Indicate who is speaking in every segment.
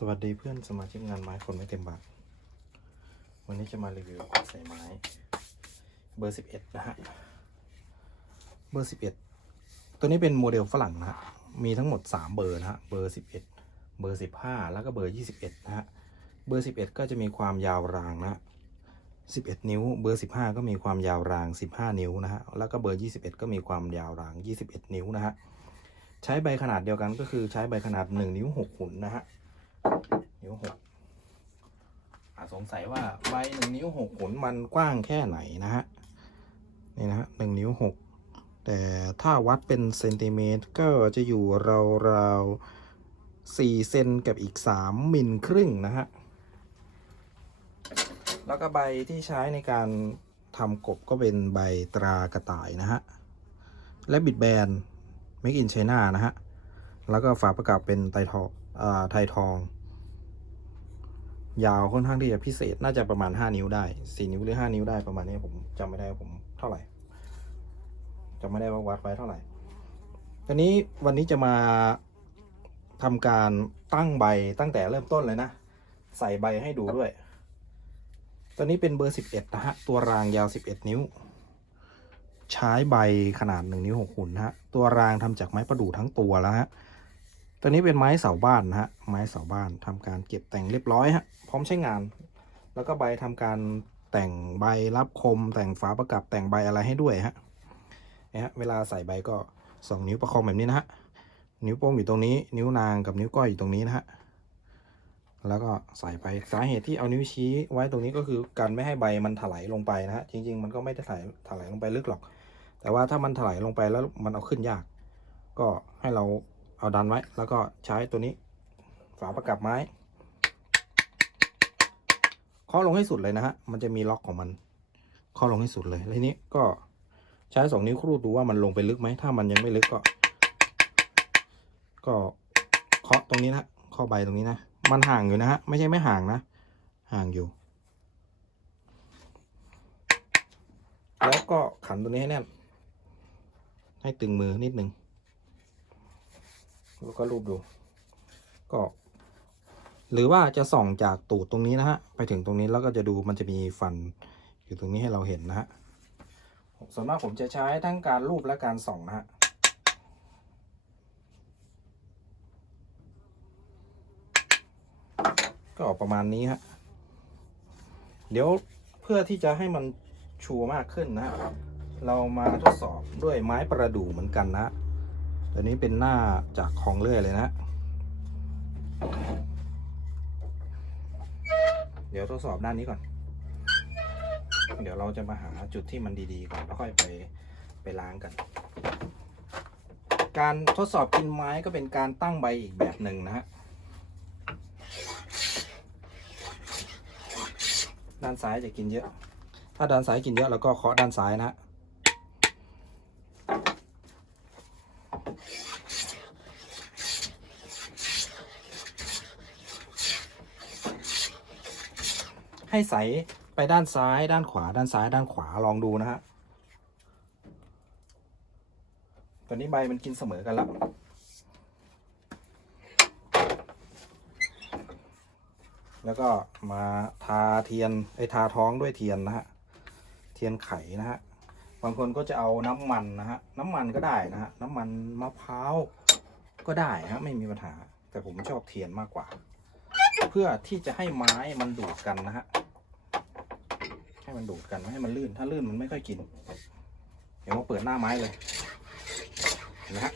Speaker 1: สวัสดีเพื่อนสมาชิกงานไม้คนไม่เต็มบาทวันนี้จะมารีวิวใส่ไม้เบอร์สิบเอ็ดนะฮะ เบอร์สิบเอ็ดตัวนี้เป็นโมเดลฝรั่งนะฮะ มีทั้งหมดสามเบอร์นะฮะ เบอร์สิบเอ็ดเบอร์สิบห้าแล้วก็เบอร์ยี่สิบเอ็ดนะฮะ เบอร์สิบเอ็ดก็จะมีความยาวรางนะสิบเอ็ดนิ้ว เบอร์สิบห้าก็มีความยาวรางสิบห้านิ้วนะฮะ แล้วก็เบอร์ยี่สิบเอ็ดก็มีความยาวรางยี่สิบเอ็ดนิ้วนะฮะ ใช้ใบขนาดเดียวกันก็คือใช้ใบขนาดหนึ่งนิ้วหกหุ่นนะฮะ นิ้วหกอาสงสัยว่าใบหนึ่งนิ้วหกหุนมันกว้างแค่ไหนนะฮะนี่นะฮะหนึ่งนิ้วหกแต่ถ้าวัดเป็นเซนติเมตรก็จะอยู่ราวๆสี่เซนกับอีกสามมิลครึ่งนะฮะแล้วก็ใบที่ใช้ในการทำกบก็เป็นใบตรากระต่ายนะฮะ และบิดแบน Make in China นะฮะ แล้วก็ฝาประกับเป็นไททองอ่าไททอง ยาวค่อนข้างที่จะพิเศษน่าจะประมาณ 5 นิ้วได้ 4 นิ้วหรือ 5 นิ้วได้ประมาณนี้ผมจำไม่ได้ผมเท่าไหร่จำไม่ได้ว่าวัดไว้เท่าไหร่ทีนี้วันนี้จะมาทำการตั้งใบตั้งแต่เริ่มต้นเลยนะ ใส่ใบให้ดูด้วย ตัวนี้เป็นเบอร์ 11 นะฮะ ตัวรางยาว 11 นิ้ว ใช้ใบขนาด 1 นิ้ว6หุ่นนะฮะ ตัวรางทำจากไม้ประดู่ทั้งตัวแล้วฮะตัวนี้เป็นไม้เสาบ้านนะฮะ ไม้เสาบ้านทำการเก็บแต่งเรียบร้อยฮะ ร้อมใช้งาน แล้วก็ใบทำการแต่งใบรับคม แต่งฝาประกับแต่งใบอะไรให้ด้วยฮะเนี่ยฮะเวลาใส่ใบก็สองนิ้วประคองแบบนี้นะฮะนิ้วโป้งอยู่ตรงนี้ นิ้วนางกับนิ้วก้อยอยู่ตรงนี้นะฮะแล้วก็ใส่ไปสาเหตุที่เอานิ้วชี้ไว้ตรงนี้ก็คือการไม่ให้ใบมันถลายลงไปนะฮะจริง ๆ มันก็ไม่ได้ถลายถลายลงไปลึกหรอก แต่ว่าถ้ามันถลายลงไปแล้วมันเอาขึ้นยาก ก็ให้เราเอาดันไว้ แล้วก็ใช้ตัวนี้ ฝาประกับไม้าะลงให้สุดเลยนะฮะ มันจะมีล็อกของมันเคาะลงให้สุดเลยแล้วทีนี้ก็ใช้สองนิ้วครูดดูว่ามันลงไปลึกไหม ถ้ามันยังไม่ลึกก็ ก็เคาะตรงนี้นะเคาะใบตรงนี้นะ มันห่างอยู่นะฮะ ไม่ใช่ไม่ห่างนะ ห่างอยู่ แล้วก็ขันตัวนี้ให้แน่น ให้ตึงมือนิดนึงแล้วก็รูปดู ก็ หรือว่าจะส่องจากตูดตรงนี้นะฮะ ไปถึงตรงนี้แล้วก็จะดูมันจะมีฟันอยู่ตรงนี้ให้เราเห็นนะฮะส่วนมากผมจะใช้ทั้งการรูปและการส่องนะฮะก็ออกประมาณนี้ฮะ เดี๋ยวเพื่อที่จะให้มันชัวร์มากขึ้นนะ เรามาทดสอบด้วยไม้ประดู่เหมือนกันนะฮะตัวนี้เป็นหน้าจากคลองเลื่อยเลยนะ ดี๋ยวทดสอบด้านนี้ก่อน เดี๋ยวเราจะมาหาจุดที่มันดีๆก่อนแล้วค่อยไปไปล้างกัน การทดสอบกินไม้ก็เป็นการตั้งใบอีกแบบหนึ่งนะฮะ ด้านซ้ายจะกินเยอะ ถ้าด้านซ้ายกินเยอะเราก็เคาะด้านซ้ายนะ ให้ใสไปด้านซ้าย ด้านขวา ด้านซ้าย ด้านขวาลองดูนะฮะตอนนี้ใบมันกินเสมอกันแล้วแล้วก็มาทาเทียนไอยทาท้องด้วยเทียนนะฮะ เทียนไขนะฮะ บางคนก็จะเอาน้ำมันนะฮะ น้ำมันก็ได้นะฮะ น้ำมันมะพร้าวก็ได้นะฮะ ไม่มีปัญหา แต่ผมชอบเทียนมากกว่า เพื่อที่จะให้ไม้มันดูดกันนะฮะ ให้มันดูดกันไม่ให้มันลื่น ถ้าลื่นมันไม่ค่อยกิน เดี๋ยวมาเปิดหน้าไม้เลยนไหมฮะ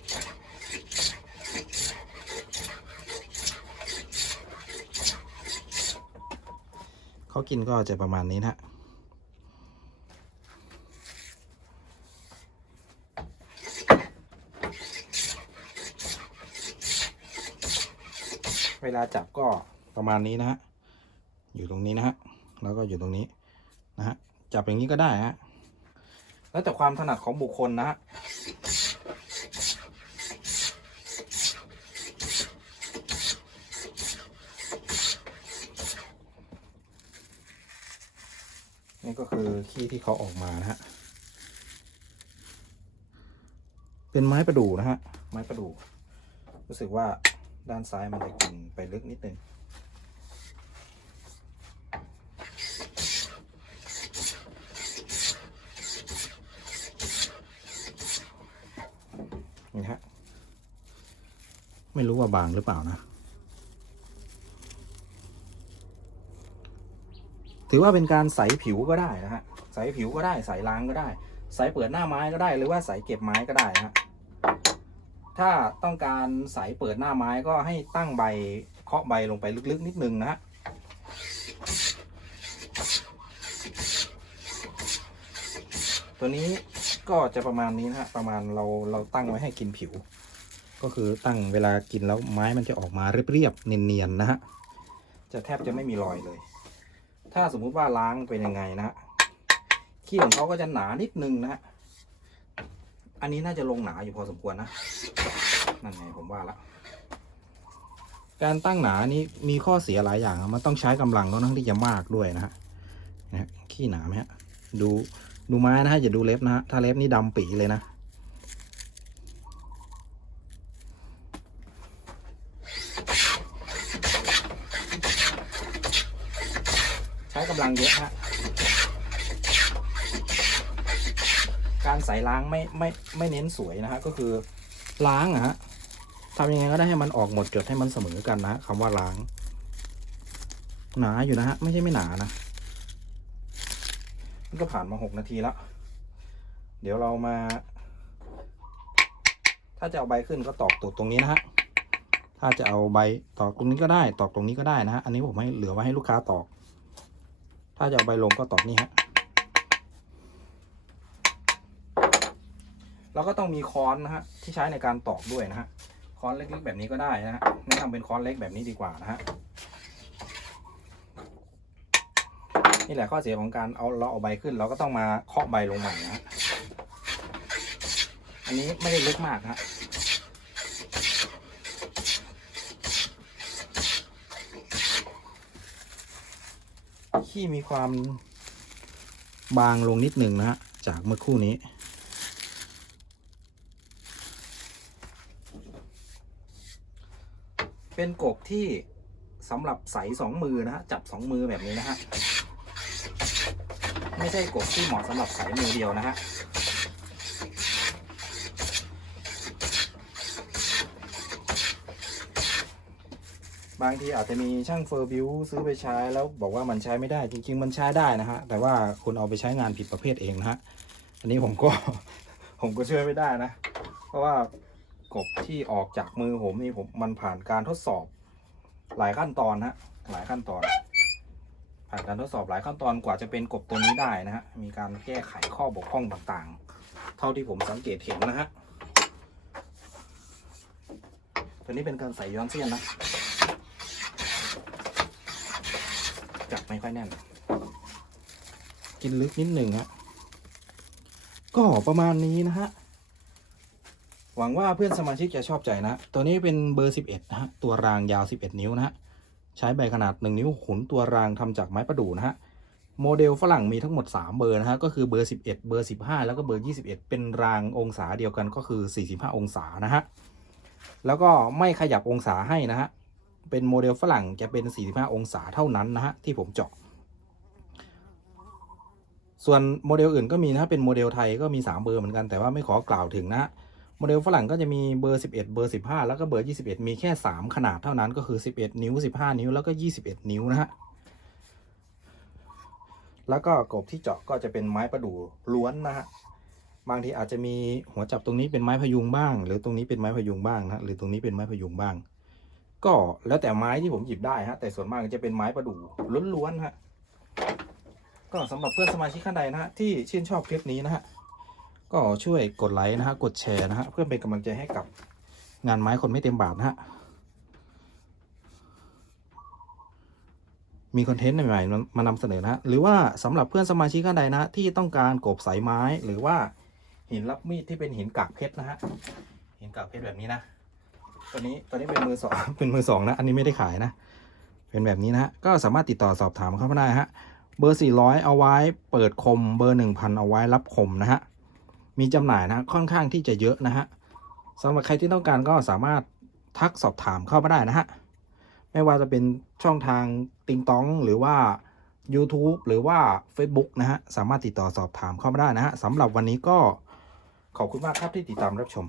Speaker 1: เขากินก็จะประมาณนี้นะฮะเวลาจับก็ประมาณนี้นะฮะ อยู่ตรงนี้นะฮะ แล้วก็อยู่ตรงนี้ นะฮะจับอย่างนี้ก็ได้ฮะแล้วแต่ความถนัดของบุคคลนะฮะนี่ก็คือขี้ที่เขาออกมานะฮะ เป็นไม้ประดู่นะฮะ ไม้ประดู่รู้สึกว่าด้านซ้ายมันจะกินไปลึกนิดนึง ไม่รู้ว่าบางหรือเปล่านะ ถือว่าเป็นการใสผิวก็ได้นะฮะ ใสผิวก็ได้ ใสล้างก็ได้ ใสเปิดหน้าไม้ก็ได้ หรือว่าใสเก็บไม้ก็ได้นะฮะ ถ้าต้องการใสเปิดหน้าไม้ก็ให้ตั้งใบเคาะใบลงไปลึกๆนิดนึงนะฮะตัวนี้ ก็จะประมาณนี้นะฮะประมาณเราเราตั้งไว้ให้กินผิว ก็คือตั้งเวลากินแล้วไม้มันจะออกมาเรียบๆเนียนๆนะฮะจะแทบจะไม่มีรอยเลย ถ้าสมมุติว่าล้างเป็นยังไงนะฮะขี้ของเขาก็จะหนานิดนึงนะฮะอันนี้น่าจะลงหนาอยู่พอสมควรนะนั่นไงผมว่าละการตั้งหนานี้มีข้อเสียหลายอย่างอะมันต้องใช้กำลังค่อนข้างที่จะมากด้วยนะฮะนะฮะขี้หนาไหมฮะดู ดูไม้นะฮะอย่าดูเล็บนะฮะถ้าเล็บนี่ดำปีเลยนะใช้กำลังเยอะฮะการใส่ล้างไม่ไม่ไม่เน้นสวยนะฮะก็คือล้างอะฮะทำยังไงก็ได้ให้มันออกหมดจดให้มันเสมอกันนะคำว่าล้าง หนาอยู่นะฮะไม่ใช่ไม่หนานะ นก็ผ่านมาหกนาทีแล้ว เดี๋ยวเรามา ถ้าจะเอาใบขึ้นก็ตอกตูดตรงนี้นะฮะ ถ้าจะเอาใบตอกตรงนี้ก็ได้ ตอกตรงนี้ก็ได้นะฮะ อันนี้ผมให้เหลือไว้ให้ลูกค้าตอก ถ้าจะเอาใบลงก็ตอกนี่ฮะเราก็ต้องมีค้อนนะฮะที่ใช้ในการตอกด้วยนะฮะค้อนเล็กๆแบบนี้ก็ได้นะฮะแนะนำเป็นค้อนเล็กแบบนี้ดีกว่านะฮะ นี่แหละข้อเสียของการเอาเราเอาใบขึ้น เราก็ต้องมาเคาะใบลงใหม่นะฮะอันนี้ไม่ได้ลึกมากฮะขี้มีความบางลงนิดหนึ่งนะฮะจากเมื่อคู่นี้ เป็นกบที่สำหรับใสสองมือนะฮะจับสองมือแบบนี้นะฮะ ไม่ใช่กบที่เหมาะสำหรับใสมือเดียวนะฮะบางทีอาจจะมีช่างเฟอร์บิวซื้อไปใช้แล้วบอกว่ามันใช้ไม่ได้จริง ๆ มันใช้ได้นะฮะ แต่ว่าคุณเอาไปใช้งานผิดประเภทเองนะฮะ อันนี้ผมก็ ผมก็เชื่อไม่ได้นะ เพราะว่ากบที่ออกจากมือผมนี่ผมมันผ่านการทดสอบ หลายขั้นตอนนะฮะหลายขั้นตอน ผ่านการทดสอบหลายขั้นตอนกว่าจะเป็นกบตัวนี้ได้นะฮะ มีการแก้ไขข้อบกพร่องต่างๆ เท่าที่ผมสังเกตเห็นนะฮะ ตัวนี้เป็นการใส่ย้อนเสี้ยนนะ จับไม่ค่อยแน่น กินลึกนิดหนึ่งฮะ ก็ประมาณนี้นะฮะ หวังว่าเพื่อนสมาชิกจะชอบใจนะ ตัวนี้เป็นเบอร์ 11นะฮะ ตัวรางยาว 11 นิ้วนะฮะ ใช้ใบขนาด 1 นิ้วขุนตัวรางทำจากไม้ประดู่นะฮะโมเดลฝรั่งมีทั้งหมด 3 เบอร์นะฮะก็คือเบอร์ 11 เบอร์ 15 แล้วก็เบอร์ 21 เป็นรางองศาเดียวกันก็คือ 45 องศานะฮะแล้วก็ไม่ขยับองศาให้นะฮะเป็นโมเดลฝรั่งจะเป็น 45 องศาเท่านั้นนะฮะที่ผมเจาะ ส่วนโมเดลอื่นก็มีนะฮะเป็นโมเดลไทยก็มี 3 เบอร์เหมือนกันแต่ว่าไม่ขอกล่าวถึงนะฮะ โมเดลฝรั่งก็จะมีเบอร์ 11 เบอร์ 15 แล้วก็เบอร์ 21 มีแค่ 3 ขนาดเท่านั้นก็คือ 11 นิ้ว 15 นิ้ว แล้วก็ 21 นิ้วนะฮะ แล้วก็กบที่เจาะก็จะเป็นไม้ประดู่ล้วนนะฮะ บางทีอาจจะมีหัวจับตรงนี้เป็นไม้พยุงบ้าง หรือตรงนี้เป็นไม้พยุงบ้างนะหรือตรงนี้เป็นไม้พยุงบ้าง ก็แล้วแต่ไม้ที่ผมหยิบได้ฮะ แต่ส่วนมากจะเป็นไม้ประดู่ล้วนๆฮะ ก็สำหรับเพื่อนสมาชิกท่านใดนะฮะที่ชื่นชอบคลิปนี้นะฮะ ก็ช่วยกดไลค์นะฮะกดแชร์นะฮะเพื่อเป็นกำลังใจให้กับงานไม้คนไม่เต็มบาทนะฮะมีคอนเทนต์ใหม่ๆมามานำเสนอนะฮะหรือว่าสำหรับเพื่อนสมาชิกท่านใดนะที่ต้องการกบสายไม้หรือว่าหินรับมีดที่เป็นหินกากเพชรนะฮะหินกากเพชรแบบนี้นะตัวนี้ตัวนี้เป็นมือสองเป็นมือสองนะ อันนี้ไม่ได้ขายนะ เป็นแบบนี้นะฮะก็สามารถติดต่อสอบถามเข้ามาได้ฮะ เบอร์ 400 เอาไว้เปิดคม เบอร์ 1,000 เอาไว้รับคมนะฮะ มีจำหน่ายนะค่อนข้างที่จะเยอะนะฮะสำหรับใครที่ต้องการก็สามารถทักสอบถามเข้ามาได้นะฮะ ไม่ว่าจะเป็นช่องทางติงตองหรือว่า YouTube หรือว่า Facebook นะฮะ สามารถติดต่อสอบถามเข้ามาได้นะฮะสำหรับวันนี้ก็ขอบคุณมากครับที่ติดตามรับชม